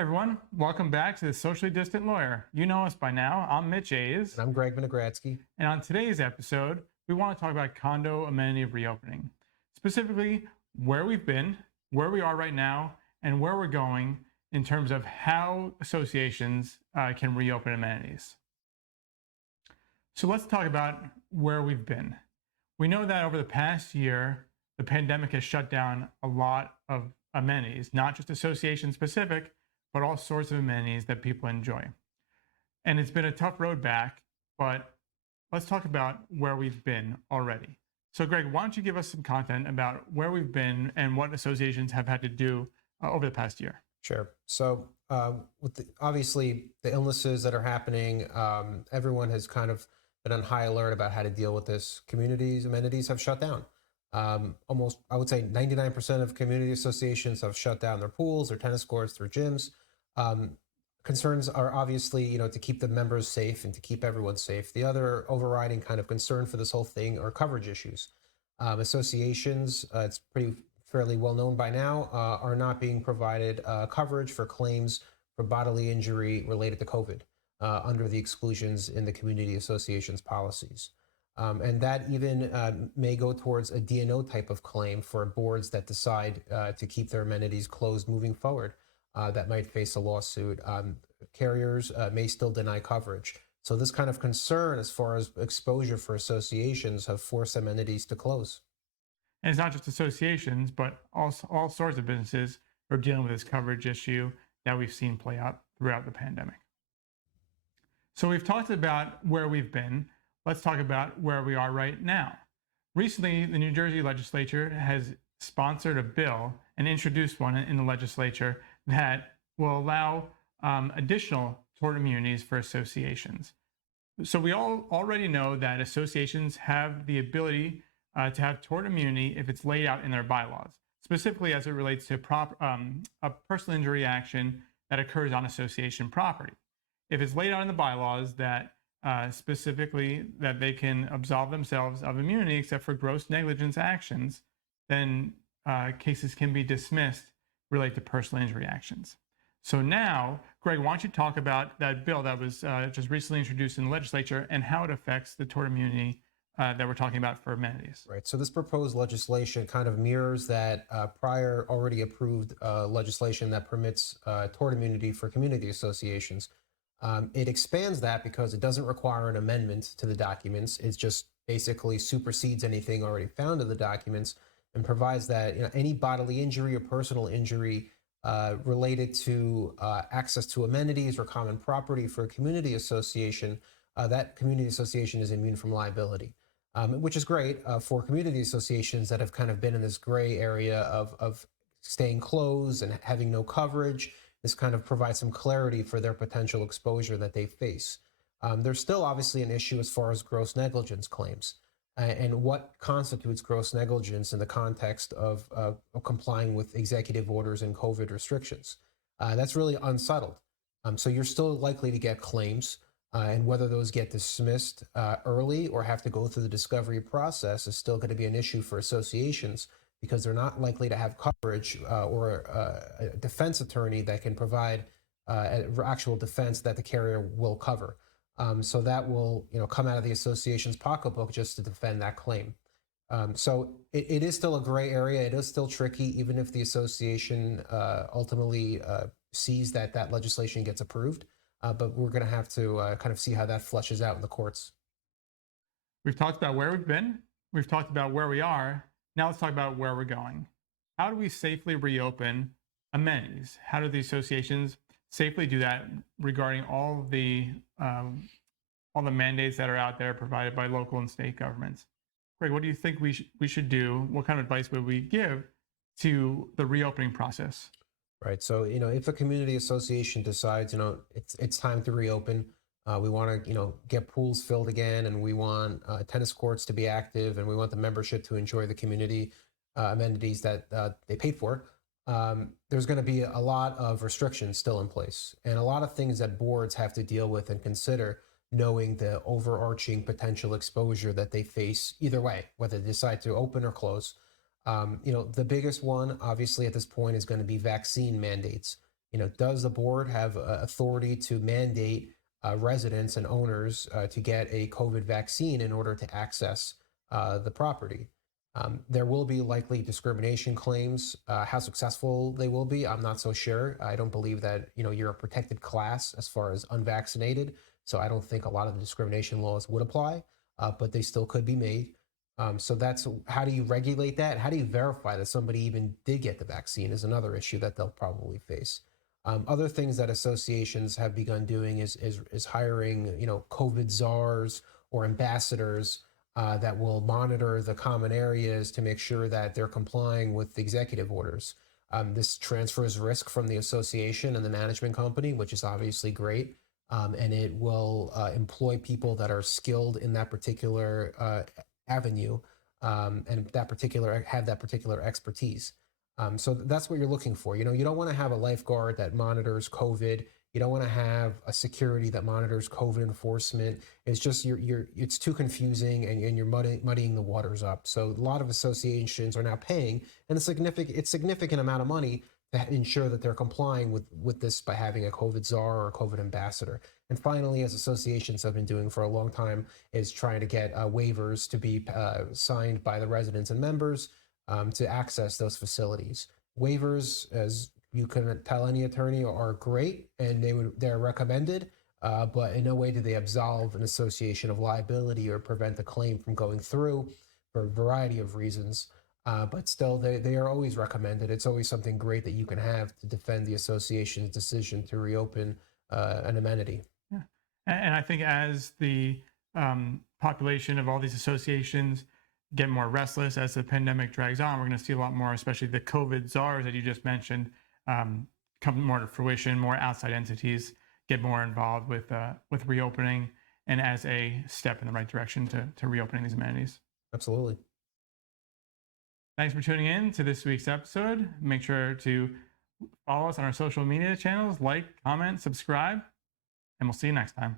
everyone, welcome back to the Socially Distant Lawyer. You know us by now. I'm Mitch Hayes. And I'm Greg Vinogradsky. And on today's episode, we want to talk about condo amenity reopening. Specifically, where we've been, where we are right now, and where we're going in terms of how associations can reopen amenities. So let's talk about where we've been. We know that over the past year, the pandemic has shut down a lot of amenities, not just association specific, but all sorts of amenities that people enjoy. And it's been a tough road back, but let's talk about where we've been already. So Greg, why don't you give us some content about where we've been and what associations have had to do over the past year? Sure. So obviously the illnesses that are happening, everyone has kind of been on high alert about how to deal with this. Amenities have shut down. Almost, I would say 99% of community associations have shut down their pools, their tennis courts, their gyms. Concerns are obviously, to keep the members safe and to keep everyone safe. The other overriding kind of concern for this whole thing are coverage issues. Associations, it's fairly well known by now, are not being provided coverage for claims for bodily injury related to COVID under the exclusions in the community association's policies. And that even may go towards a D&O type of claim for boards that decide to keep their amenities closed moving forward that might face a lawsuit. Carriers may still deny coverage. So this kind of concern as far as exposure for associations have forced amenities to close. And it's not just associations, but all sorts of businesses are dealing with this coverage issue that we've seen play out throughout the pandemic. So we've talked about where we've been. Let's talk about where we are right now. Recently, the New Jersey legislature has sponsored a bill and introduced one in the legislature that will allow additional tort immunities for associations. So we all already know that associations have the ability to have tort immunity if it's laid out in their bylaws, specifically as it relates to a personal injury action that occurs on association property. If it's laid out in the bylaws that specifically that they can absolve themselves of immunity except for gross negligence actions, then cases can be dismissed related to personal injury actions. So now, Greg, why don't you talk about that bill that was just recently introduced in the legislature and how it affects the tort immunity that we're talking about for amenities. Right. So this proposed legislation kind of mirrors that prior already approved legislation that permits tort immunity for community associations. It expands that because it doesn't require an amendment to the documents. It just basically supersedes anything already found in the documents and provides that any bodily injury or personal injury related to access to amenities or common property for a community association, that community association is immune from liability, which is great for community associations that have kind of been in this gray area of staying closed and having no coverage. This kind of provides some clarity for their potential exposure that they face. There's still obviously an issue as far as gross negligence claims and what constitutes gross negligence in the context of complying with executive orders and COVID restrictions. That's really unsettled. So you're still likely to get claims, and whether those get dismissed early or have to go through the discovery process is still going to be an issue for associations, because they're not likely to have coverage or a defense attorney that can provide actual defense that the carrier will cover. So that will come out of the association's pocketbook just to defend that claim. So it is still a gray area. It is still tricky, even if the association ultimately sees that that legislation gets approved. But we're going to have to kind of see how that flushes out in the courts. We've talked about where we've been. We've talked about where we are. Now let's talk about where we're going. How do we safely reopen amenities? How do the associations safely do that regarding all the mandates that are out there provided by local and state governments? Greg, what do you think we should do? What kind of advice would we give to the reopening process? Right. So, if a community association decides, it's time to reopen, we want to, get pools filled again, and we want tennis courts to be active, and we want the membership to enjoy the community amenities that they paid for. There's going to be a lot of restrictions still in place, and a lot of things that boards have to deal with and consider, knowing the overarching potential exposure that they face either way, whether they decide to open or close. The biggest one, obviously, at this point is going to be vaccine mandates. Does the board have authority to mandate residents and owners to get a COVID vaccine in order to access the property? There will be likely discrimination claims. How successful they will be, I'm not so sure. I don't believe that you're a protected class as far as unvaccinated, so I don't think a lot of the discrimination laws would apply, but they still could be made. So that's how do you regulate that? How do you verify that somebody even did get the vaccine is another issue that they'll probably face. Other things that associations have begun doing is hiring COVID czars or ambassadors that will monitor the common areas to make sure that they're complying with the executive orders. This transfers risk from the association and the management company, which is obviously great. And it will employ people that are skilled in that particular avenue and have that particular expertise. So that's what you're looking for. You don't want to have a lifeguard that monitors COVID. You don't want to have a security that monitors COVID enforcement. It's just it's too confusing, and you're muddying the waters up. So a lot of associations are now paying a significant amount of money to ensure that they're complying with this by having a COVID czar or a COVID ambassador. And finally, as associations have been doing for a long time, is trying to get waivers to be signed by the residents and members to access those facilities. Waivers, as you can tell any attorney, are great, and they're recommended, but in no way do they absolve an association of liability or prevent a claim from going through for a variety of reasons. But still, they are always recommended. It's always something great that you can have to defend the association's decision to reopen an amenity. Yeah. And I think as the population of all these associations get more restless as the pandemic drags on, we're going to see a lot more, especially the COVID czars that you just mentioned, come more to fruition. More outside entities get more involved with reopening, and as a step in the right direction to reopening these amenities. Absolutely. Thanks for tuning in to this week's episode. Make sure to follow us on our social media channels, like, comment, subscribe, and we'll see you next time.